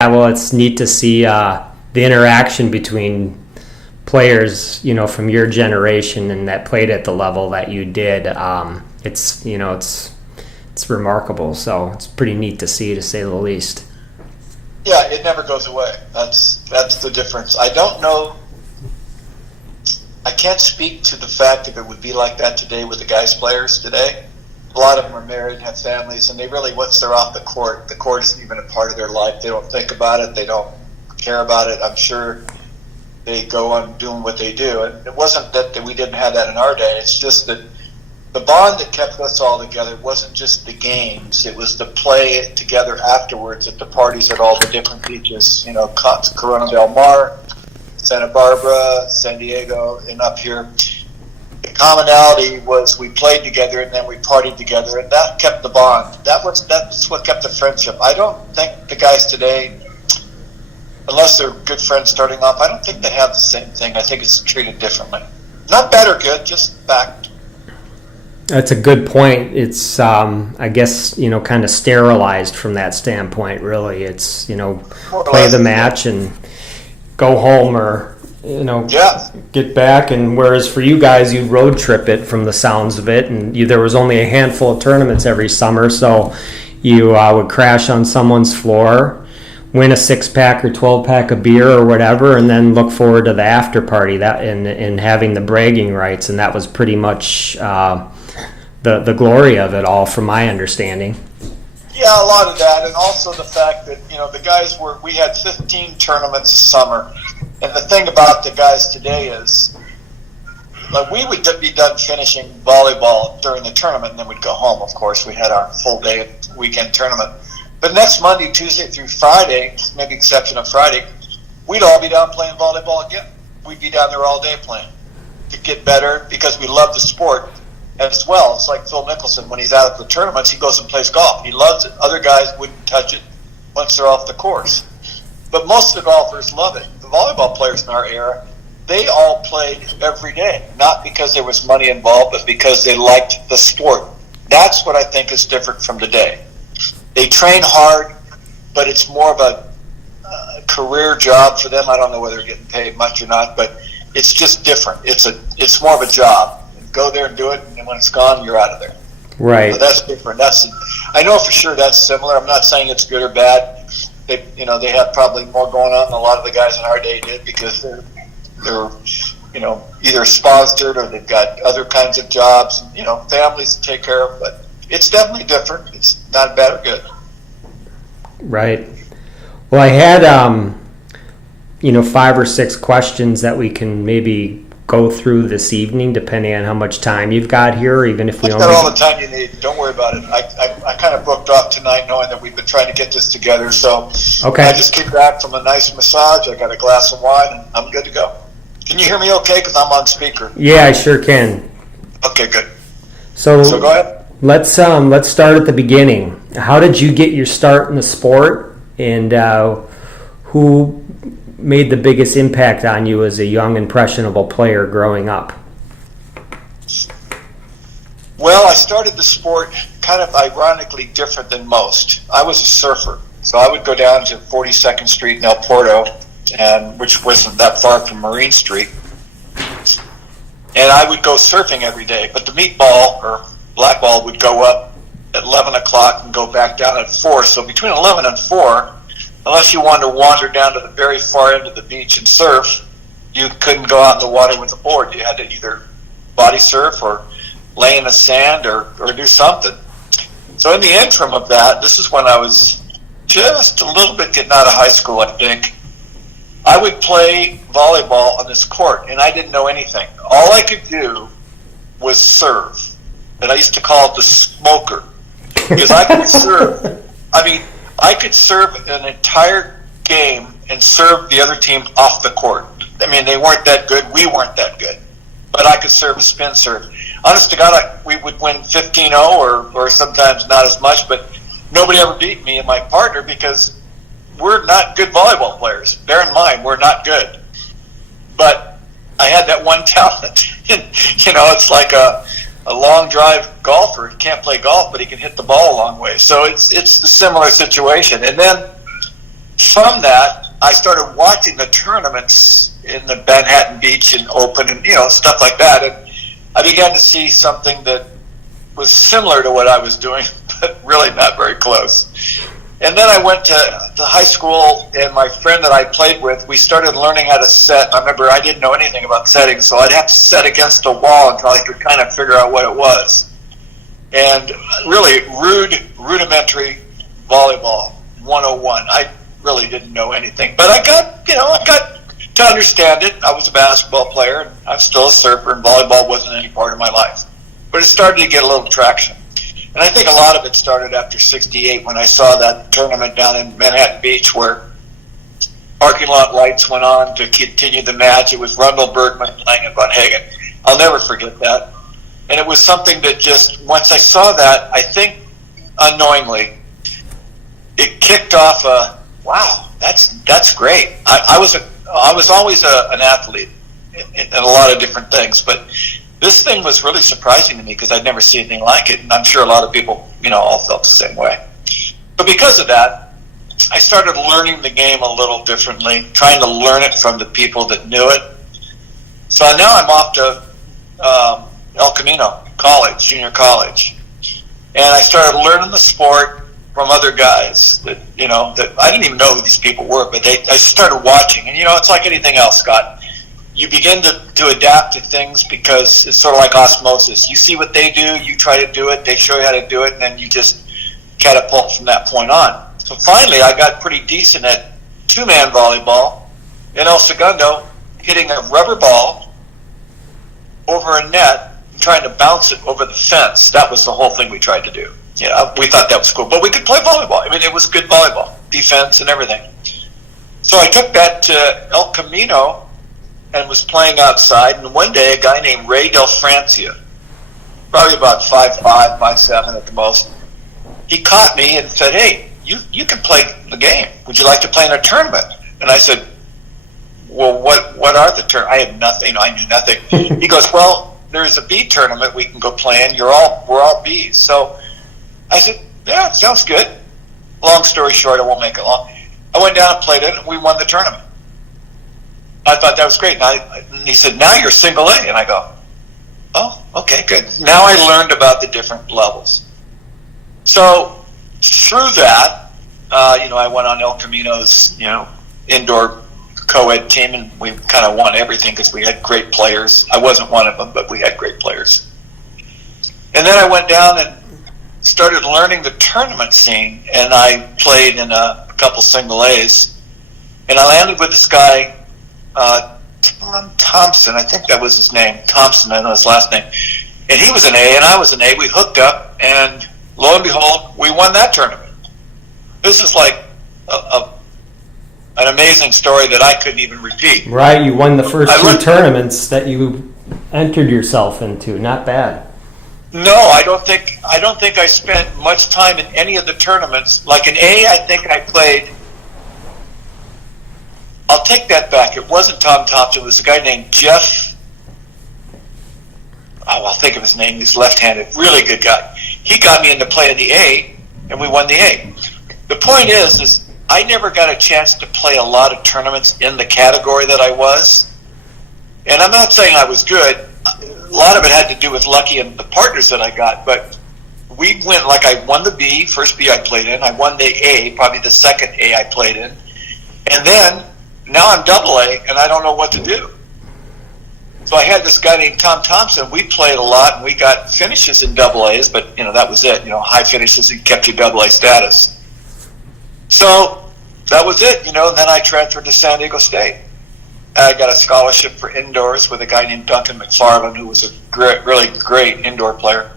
Well, it's neat to see the interaction between players, from your generation and that played at the level that you did. It's remarkable. So it's pretty neat to see, to say the least. Yeah, it never goes away. That's the difference. I don't know. I can't speak to the fact if it would be like that today with the guys players today. A lot of them are married and have families, and they really, once they're off the court isn't even a part of their life. They don't think about it. They don't care about it. I'm sure they go on doing what they do. And it wasn't that we didn't have that in our day. It's just that the bond that kept us all together wasn't just the games. It was the play together afterwards at the parties at all the different beaches, Corona del Mar, Santa Barbara, San Diego, and up here. The commonality was we played together and then we partied together, and that kept the bond. That's what kept the friendship. I don't think the guys today, unless they're good friends starting off, I don't think they have the same thing. I think it's treated differently. Not bad or good, just fact. That's a good point. It's, I guess, kind of sterilized from that standpoint, really. It's, play the match and go home or, get back. And whereas for you guys, you road trip it from the sounds of it. And there was only a handful of tournaments every summer. So you would crash on someone's floor, win a 6-pack or 12-pack of beer or whatever, and then look forward to the after party and having the bragging rights. And that was pretty much the glory of it all, from my understanding. Yeah, a lot of that, and also the fact that the guys we had 15 tournaments a summer, and the thing about the guys today is, like, we would be done finishing volleyball during the tournament, and then we'd go home. Of course, we had our full day weekend tournament, but next Monday, Tuesday through Friday, maybe exception of Friday, we'd all be down playing volleyball again. We'd be down there all day playing to get better because we love the sport as well. It's like Phil Mickelson, when he's out at the tournaments, he goes and plays golf. He loves it. Other guys wouldn't touch it once they're off the course. But most of the golfers love it. The volleyball players in our era, they all played every day, not because there was money involved, but because they liked the sport. That's what I think is different from today. They train hard, but it's more of a career job for them. I don't know whether they're getting paid much or not, but it's just different. It's more of a job. Go there and do it, and when it's gone, you're out of there. Right. So that's different. I know for sure that's similar. I'm not saying it's good or bad. They have probably more going on than a lot of the guys in our day did because they're either sponsored or they've got other kinds of jobs, families to take care of. But it's definitely different. It's not bad or good. Right. Well, I had 5 or 6 questions that we can maybe go through this evening, depending on how much time you've got here, or even if we only... I've got all the time you need. Don't worry about it. I kind of booked off tonight knowing that we've been trying to get this together, so okay. I just came back from a nice massage. I got a glass of wine, and I'm good to go. Can you hear me okay? Because I'm on speaker. Yeah, I sure can. Okay, good. So go ahead. Let's start at the beginning. How did you get your start in the sport, and who made the biggest impact on you as a young, impressionable player growing up? Well, I started the sport kind of ironically different than most. I was a surfer, so I would go down to 42nd Street in El Porto, which wasn't that far from Marine Street, and I would go surfing every day. But the meatball or black ball would go up at 11 o'clock and go back down at 4. So between 11 and 4, unless you wanted to wander down to the very far end of the beach and surf, you couldn't go out in the water with a board. You had to either body surf or lay in the sand or do something. So in the interim of that, this is when I was just a little bit getting out of high school, I think. I would play volleyball on this court, and I didn't know anything. All I could do was serve. And I used to call it the smoker, because I could serve. I could serve an entire game and serve the other team off the court. They weren't that good. We weren't that good. But I could serve a spin serve. Honest to God, we would win 15-0 or sometimes not as much, but nobody ever beat me and my partner because we're not good volleyball players. Bear in mind, we're not good. But I had that one talent. It's like a long drive golfer. He can't play golf, but he can hit the ball a long way. So it's a similar situation. And then from that, I started watching the tournaments in the Manhattan Beach and Open and, stuff like that. And I began to see something that was similar to what I was doing, but really not very close. And then I went to the high school, and my friend that I played with, we started learning how to set. I remember I didn't know anything about setting, so I'd have to set against a wall until I could kind of figure out what it was. And really rudimentary volleyball 101. I really didn't know anything, but I got to understand it. I was a basketball player, and I'm still a surfer, and volleyball wasn't any part of my life. But it started to get a little traction. And I think a lot of it started after '68 when I saw that tournament down in Manhattan Beach where parking lot lights went on to continue the match. It was Rundle, Bergman, Lang, and Von Hagen. I'll never forget that. And it was something that just, once I saw that, I think unknowingly, it kicked off a, wow, that's great. I was always an athlete in a lot of different things, but this thing was really surprising to me because I'd never seen anything like it, and I'm sure a lot of people, all felt the same way. But because of that, I started learning the game a little differently, trying to learn it from the people that knew it. So now I'm off to El Camino College, junior college, and I started learning the sport from other guys that that I didn't even know who these people were, but I started watching, and it's like anything else, Scott. You begin to adapt to things because it's sort of like osmosis. You see what they do, you try to do it, they show you how to do it, and then you just catapult from that point on. So finally, I got pretty decent at two-man volleyball in El Segundo, hitting a rubber ball over a net and trying to bounce it over the fence. That was the whole thing we tried to do. Yeah, we thought that was cool. But we could play volleyball. I mean, it was good volleyball, defense and everything. So I took that to El Camino and was playing outside, and one day a guy named Ray Del Francia, probably about 5'5", 5'7" at the most, he caught me and said, "Hey, you can play the game. Would you like to play in a tournament?" And I said, "Well, what are the tournaments?" I had nothing. I knew nothing. He goes, "Well, there's a B tournament we can go play in. We're all Bs." So I said, "Yeah, it sounds good." Long story short, I won't make it long. I went down and played it, and we won the tournament. I thought that was great. And he said, "Now you're single A." And I go, "Oh, okay, good." Now I learned about the different levels. So through that, I went on El Camino's, indoor co-ed team, and we kind of won everything because we had great players. I wasn't one of them, but we had great players. And then I went down and started learning the tournament scene, and I played in a couple single A's, and I landed with this guy, Tom Thompson, I think that was his name, Thompson, I know his last name, and he was an A and I was an A. We hooked up, and lo and behold, we won that tournament. This is like an amazing story that I couldn't even repeat. Right, you won the first two tournaments that you entered yourself into. Not bad. No, I don't think I spent much time in any of the tournaments. Like an A, I think I played. I'll take that back. It wasn't Tom Thompson. It was a guy named Jeff. Oh, I'll think of his name. He's left-handed. Really good guy. He got me into playing the A, and we won the A. The point is I never got a chance to play a lot of tournaments in the category that I was. And I'm not saying I was good. A lot of it had to do with lucky and the partners that I got. But we went, like I won the B, first B I played in. I won the A, probably the second A I played in. And then now I'm double A, and I don't know what to do. So I had this guy named Tom Thompson. We played a lot, and we got finishes in double A's, but that was it. High finishes and kept you double A status. So that was it. And then I transferred to San Diego State. I got a scholarship for indoors with a guy named Duncan McFarland, who was a really great indoor player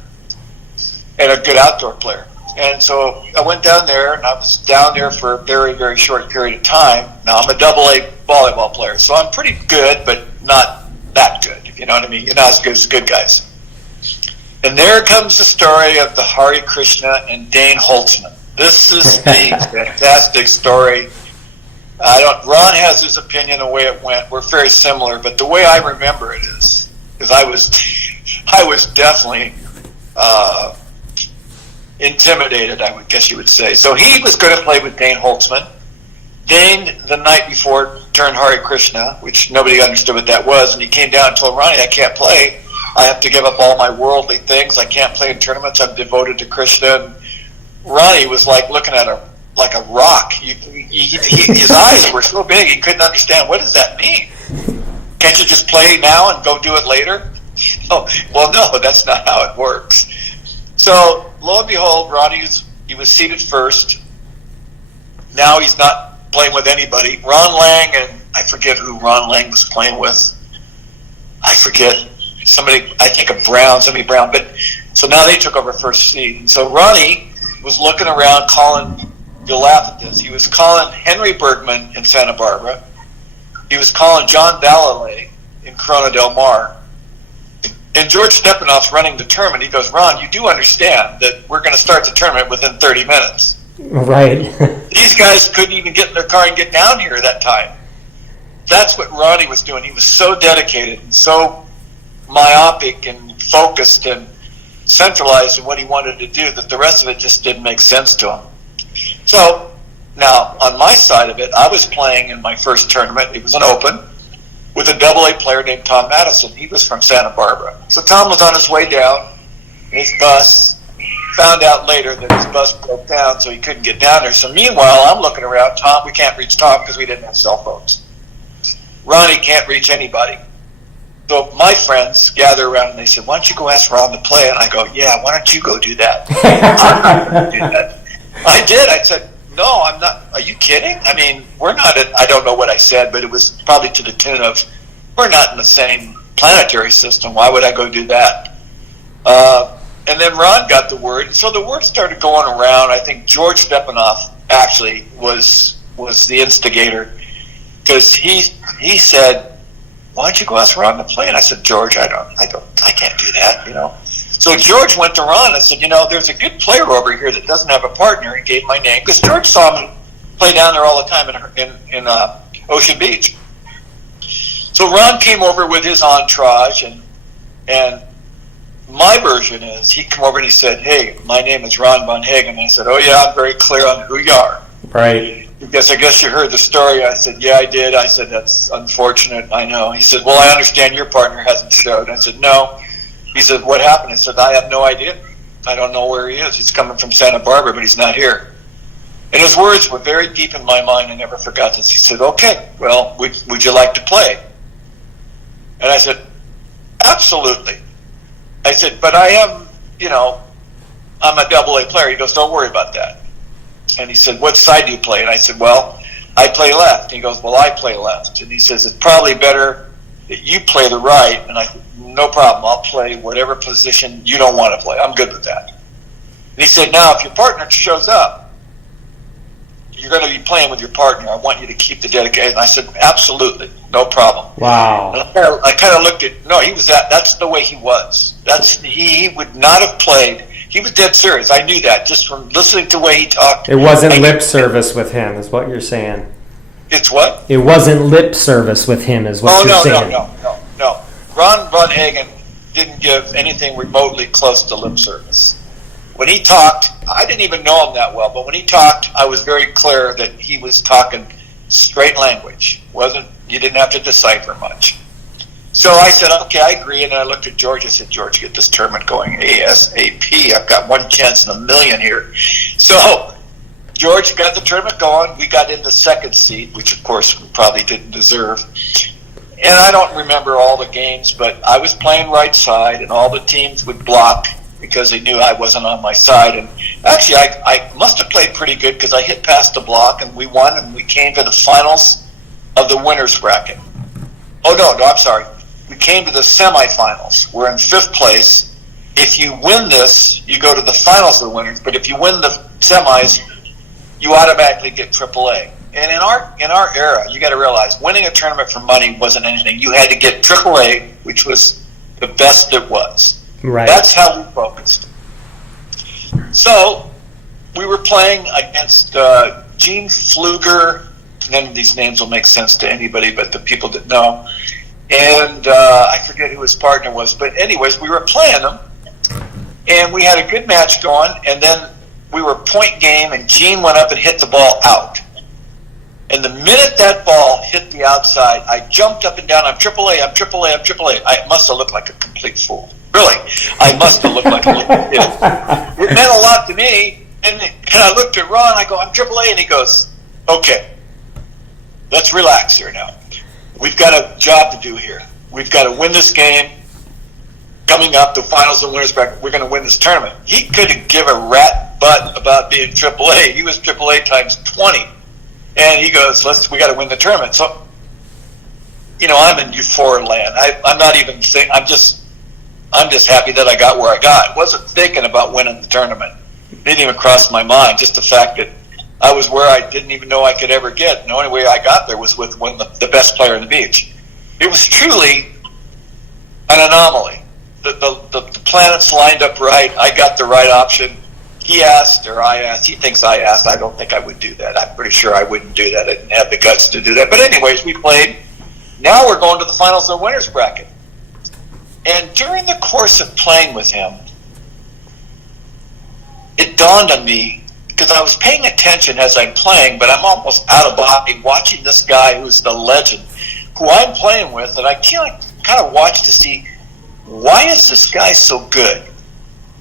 and a good outdoor player. And so I went down there, and I was down there for a very, very short period of time. Now, I'm a double A volleyball player, so I'm pretty good, but not that good, if you know what I mean. You're not as good as the good guys. And there comes the story of the Hare Krishna and Dane Holtzman. This is the fantastic story. Ron has his opinion the way it went. We're very similar, but the way I remember it is, because I was definitely intimidated, I would guess you would say. So he was going to play with Dane Holtzman, Dane, the night before, turned Hare Krishna, which nobody understood what that was, and he came down and told Ronnie, I can't play. I have to give up all my worldly things. I can't play in tournaments. I'm devoted to Krishna. And Ronnie was like looking at like a rock. His eyes were so big, he couldn't understand, what does that mean? Can't you just play now and go do it later? Oh, well, no, that's not how it works. So, lo and behold, he was seated first. Now he's not playing with anybody. Ron Lang, and I forget who Ron Lang was playing with. I forget. Somebody Brown. But so now they took over first seed. And so Ronnie was looking around calling, you'll laugh at this, he was calling Henry Bergman in Santa Barbara. He was calling John Vallalay in Corona del Mar. And George Stepanoff's running the tournament. He goes, Ron, you do understand that we're going to start the tournament within 30 minutes. Right. These guys couldn't even get in their car and get down here that time. That's what Ronnie was doing. He was so dedicated and so myopic and focused and centralized in what he wanted to do that the rest of it just didn't make sense to him. So, now, on my side of it, I was playing in my first tournament. It was an open with a AA player named Tom Madison. He was from Santa Barbara. So Tom was on his way down in his bus. Found out later that his bus broke down, so he couldn't get down there. So meanwhile, I'm looking around. We can't reach Tom because we didn't have cell phones. Ronnie can't reach anybody. So my friends gather around and they said, why don't you go ask Ron to play? And I go, yeah, why don't you go do that? I'm not going to do that. I did. I said, no, I'm not. Are you kidding? I mean, we're not, I don't know what I said, but it was probably to the tune of, we're not in the same planetary system. Why would I go do that? And then Ron got the word. And so the word started going around. I think George Stepanoff actually was the instigator because he said, why don't you go ask Ron to play? And I said, George, I can't do that, you know. So George went to Ron and said, you know, there's a good player over here that doesn't have a partner. He gave my name because George saw me play down there all the time in Ocean Beach. So Ron came over with his entourage, and my version is he came over and he said, hey, my name is Ron Von Hagen. And I said, oh, yeah, I'm very clear on who you are. Right. I guess you heard the story. I said, yeah, I did. I said, that's unfortunate. I know. He said, well, I understand your partner hasn't showed. I said, no. He said, what happened? I said, I have no idea. I don't know where he is. He's coming from Santa Barbara, but he's not here. And his words were very deep in my mind. I never forgot this. He said, okay, well, would you like to play? And I said, absolutely. I said, but I am, you know, I'm a AA player. He goes, don't worry about that. And he said, what side do you play? And I said, well, I play left. And he goes, well, I play left. And he says, it's probably better that you play the right. And I said, no problem. I'll play whatever position you don't want to play. I'm good with that. And he said, now, if your partner shows up, you're going to be playing with your partner. I want you to keep the dedication. And I said, absolutely, no problem. Wow. And I kind of looked at, no, he was that's the way he was. He would not have played. He was dead serious. I knew that just from listening to the way he talked. It wasn't lip service with him, is what you're saying. It's what? It wasn't lip service with him, is what you're saying. No. Ron Von Hagen didn't give anything remotely close to lip service. When he talked, I didn't even know him that well, but when he talked, I was very clear that he was talking straight language. You didn't have to decipher much. So I said, okay, I agree. And then I looked at George. I said, George, get this tournament going ASAP. I've got one chance in a million here. So George got the tournament going. We got into second seed, which, of course, we probably didn't deserve. And I don't remember all the games, but I was playing right side, and all the teams would block because they knew I wasn't on my side. And actually, I must have played pretty good because I hit past the block, and we won, and we came to the finals of the winners bracket. Oh, no, I'm sorry. We came to the semifinals. We're in fifth place. If you win this, you go to the finals of the winners. But if you win the semis, you automatically get AAA. And in our era, you got to realize winning a tournament for money wasn't anything. You had to get AAA, which was the best it was. Right. That's how we focused. So we were playing against Gene Pfluger. None of these names will make sense to anybody but the people that know. And I forget who his partner was. But anyways, we were playing them. And we had a good match going. And then we were point game, and Gene went up and hit the ball out. And the minute that ball hit the outside, I jumped up and down. I'm AAA, I'm AAA, I'm AAA. I must have looked like a complete fool. Really, I must have looked like a little kid. It meant a lot to me. And I looked at Ron, I go, I'm AAA, and he goes, okay, let's relax here now. We've got a job to do here. We've got to win this game. Coming up, the finals and winners bracket, we're going to win this tournament. He couldn't give a rat butt about being AAA. He was AAA times 20. And he goes, we got to win the tournament. So, I'm in euphoria land. I'm not even saying, I'm just happy that I got where I got. Wasn't thinking about winning the tournament. Didn't even cross my mind. Just the fact that I was where I didn't even know I could ever get. And the only way I got there was with the best player on the beach. It was truly an anomaly. The planets lined up right. I got the right option. He asked, or I asked. He thinks I asked. I don't think I would do that. I'm pretty sure I wouldn't do that. I didn't have the guts to do that. But anyways, we played. Now we're going to the finals and winners bracket. And during the course of playing with him, it dawned on me, because I was paying attention as I'm playing, but I'm almost out of body watching this guy who's the legend, who I'm playing with, and I kind of watch to see, why is this guy so good?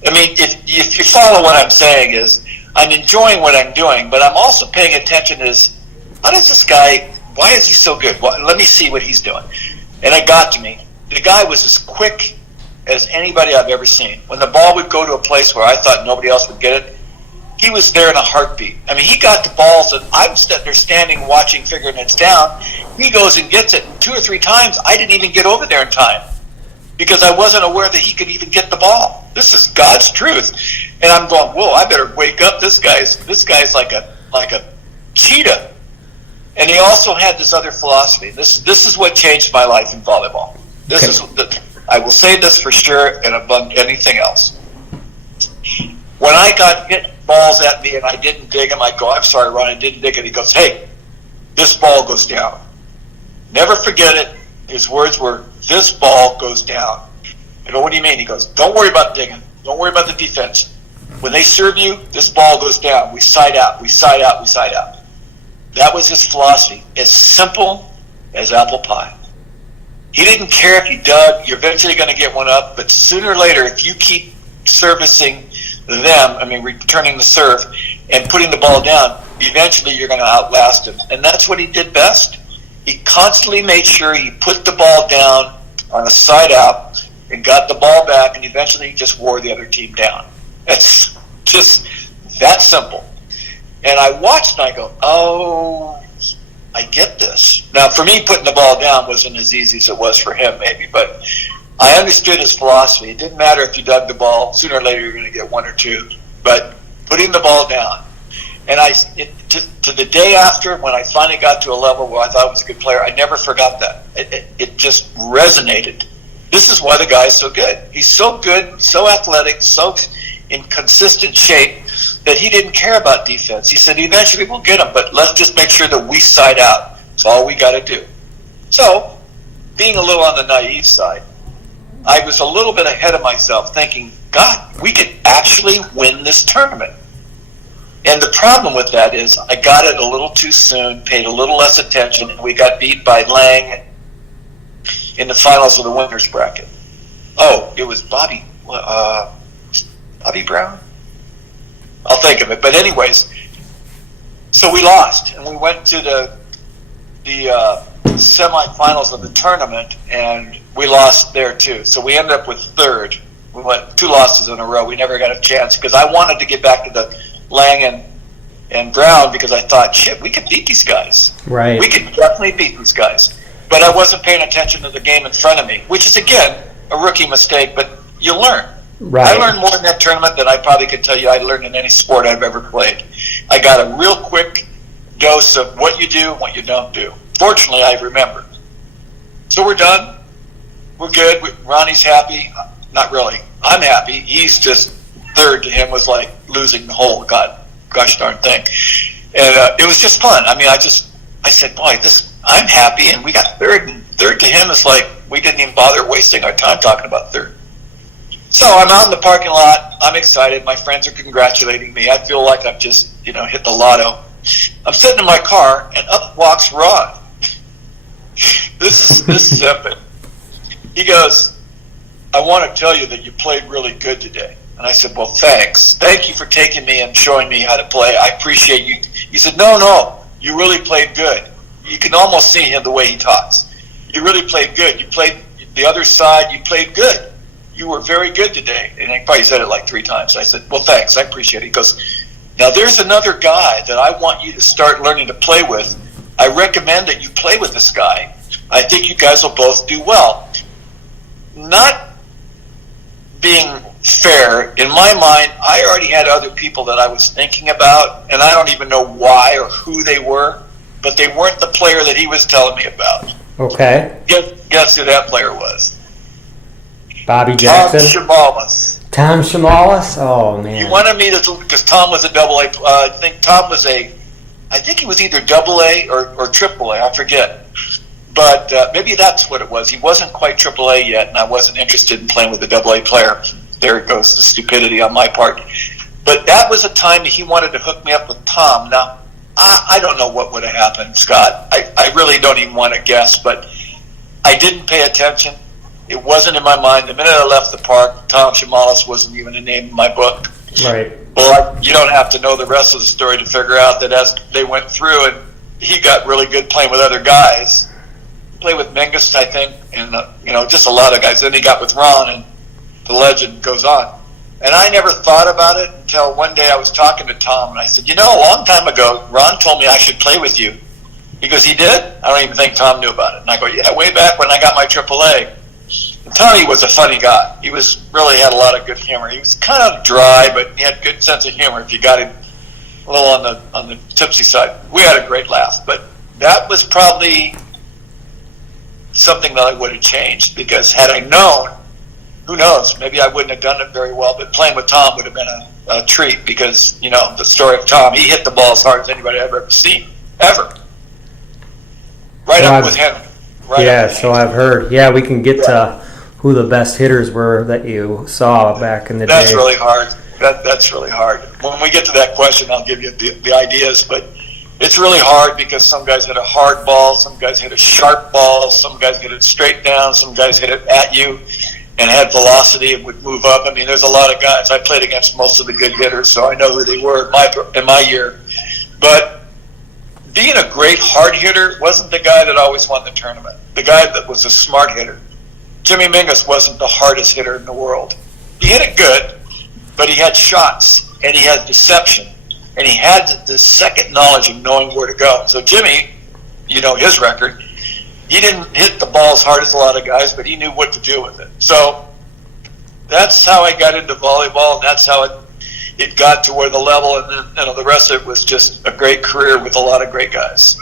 I mean, if you follow what I'm saying, is I'm enjoying what I'm doing, but I'm also paying attention is, how does this guy, why is he so good? Well, let me see what he's doing. And it got to me. The guy was as quick as anybody I've ever seen. When the ball would go to a place where I thought nobody else would get it, he was there in a heartbeat. I mean, he got the balls that I'm there standing, watching, figuring it's down. He goes and gets it. And 2 or 3 times, I didn't even get over there in time, because I wasn't aware that he could even get the ball. This is God's truth. And I'm going, whoa, I better wake up. This guy's like a cheetah. And he also had this other philosophy. This is what changed my life in volleyball. I will say this for sure, and above anything else. When I got hit balls at me and I didn't dig him, I go, I'm sorry, Ron, I didn't dig it. He goes, hey, this ball goes down. Never forget it. His words were, this ball goes down. I go, what do you mean? He goes, don't worry about digging. Don't worry about the defense. When they serve you, this ball goes down. We side out, we side out, we side out. That was his philosophy. As simple as apple pie. He didn't care if you dug. You're eventually going to get one up. But sooner or later, if you keep servicing them, returning the serve and putting the ball down, eventually you're going to outlast him. And that's what he did best. He constantly made sure he put the ball down on a side out and got the ball back, and eventually he just wore the other team down. It's just that simple. And I watched and I go, oh, I get this. Now, for me, putting the ball down wasn't as easy as it was for him, maybe, but I understood his philosophy. It didn't matter if you dug the ball. Sooner or later, you're going to get 1 or 2. But putting the ball down. And to the day after, when I finally got to a level where I thought I was a good player, I never forgot that. It just resonated. This is why the guy's so good. He's so good, so athletic, so in consistent shape that he didn't care about defense. He said, eventually we'll get him, but let's just make sure that we side out. That's all we got to do. So, being a little on the naive side, I was a little bit ahead of myself thinking, God, we could actually win this tournament. And the problem with that is I got it a little too soon, paid a little less attention, and we got beat by Lang in the finals of the winners bracket. Oh, it was Bobby Brown? I'll think of it. But anyways, so we lost, and we went to the semifinals of the tournament, and we lost there too. So we ended up with 3rd. We went 2 losses in a row. We never got a chance because I wanted to get back to the Lang and Brown, because I thought, shit, we could beat these guys. Right. We could definitely beat these guys. But I wasn't paying attention to the game in front of me, which is, again, a rookie mistake, but you learn. Right. I learned more in that tournament than I probably could tell you I learned in any sport I've ever played. I got a real quick dose of what you do and what you don't do. Fortunately, I remembered. So we're done. We're good. Ronnie's happy. Not really. I'm happy. He's just 3rd to him was like losing the whole gosh darn thing. And it was just fun. I said, boy, I'm happy, and we got 3rd, and 3rd to him is like we didn't even bother wasting our time talking about 3rd. So I'm out in the parking lot. I'm excited. My friends are congratulating me. I feel like I've just, hit the lotto. I'm sitting in my car, and up walks Ron. This is epic. He goes, I want to tell you that you played really good today. And I said, well, thanks. Thank you for taking me and showing me how to play. I appreciate you. He said, no, you really played good. You can almost see him the way he talks. You really played good. You played the other side. You played good. You were very good today. And he probably said it like 3 times. I said, well, thanks. I appreciate it. He goes, now there's another guy that I want you to start learning to play with. I recommend that you play with this guy. I think you guys will both do well. Not being fair, in my mind, I already had other people that I was thinking about, and I don't even know why or who they were, but they weren't the player that he was telling me about. Okay. Guess who that player was? Bobby Jackson? Tom Shamalis? Oh, man. He wanted me to, because Tom was a double A, I think he was either double A or triple A, I forget. But maybe that's what it was. He wasn't quite triple A yet, and I wasn't interested in playing with a double A player. There goes the stupidity on my part. But that was a time he wanted to hook me up with Tom. Now, I don't know what would have happened, Scott. I really don't even want to guess, but I didn't pay attention. It wasn't in my mind. The minute I left the park, Tom Shamalis wasn't even a name in my book. Right. Well, you don't have to know the rest of the story to figure out that as they went through, and he got really good playing with other guys. Played with Mingus, I think, and just a lot of guys. Then he got with Ron, and the legend goes on. And I never thought about it until one day I was talking to Tom, and I said, a long time ago, Ron told me I should play with you. He goes, he did? I don't even think Tom knew about it. And I go, yeah, way back when I got my AAA. And Tommy was a funny guy. He really had a lot of good humor. He was kind of dry, but he had a good sense of humor if you got him a little on the tipsy side. We had a great laugh, but that was probably something that I would have changed, because had I known, who knows, maybe I wouldn't have done it very well, but playing with Tom would have been a treat, because, the story of Tom, he hit the ball as hard as anybody I've ever seen, ever. Right up with him. I've heard. Yeah, we can get to who the best hitters were that you saw back in the day. That's really hard. That's really hard. When we get to that question, I'll give you the ideas, but it's really hard because some guys hit a hard ball, some guys hit a sharp ball, some guys hit it straight down, some guys hit it at you and had velocity and would move up. I mean, there's a lot of guys. I played against most of the good hitters, so I know who they were in my year. But being a great hard hitter wasn't the guy that always won the tournament. The guy that was a smart hitter. Jimmy Mingus wasn't the hardest hitter in the world. He hit it good, but he had shots, and he had deception. And he had the second knowledge of knowing where to go. So Jimmy, his record, he didn't hit the ball as hard as a lot of guys, but he knew what to do with it. So that's how I got into volleyball, and that's how it got to where the level, and then the rest of it was just a great career with a lot of great guys.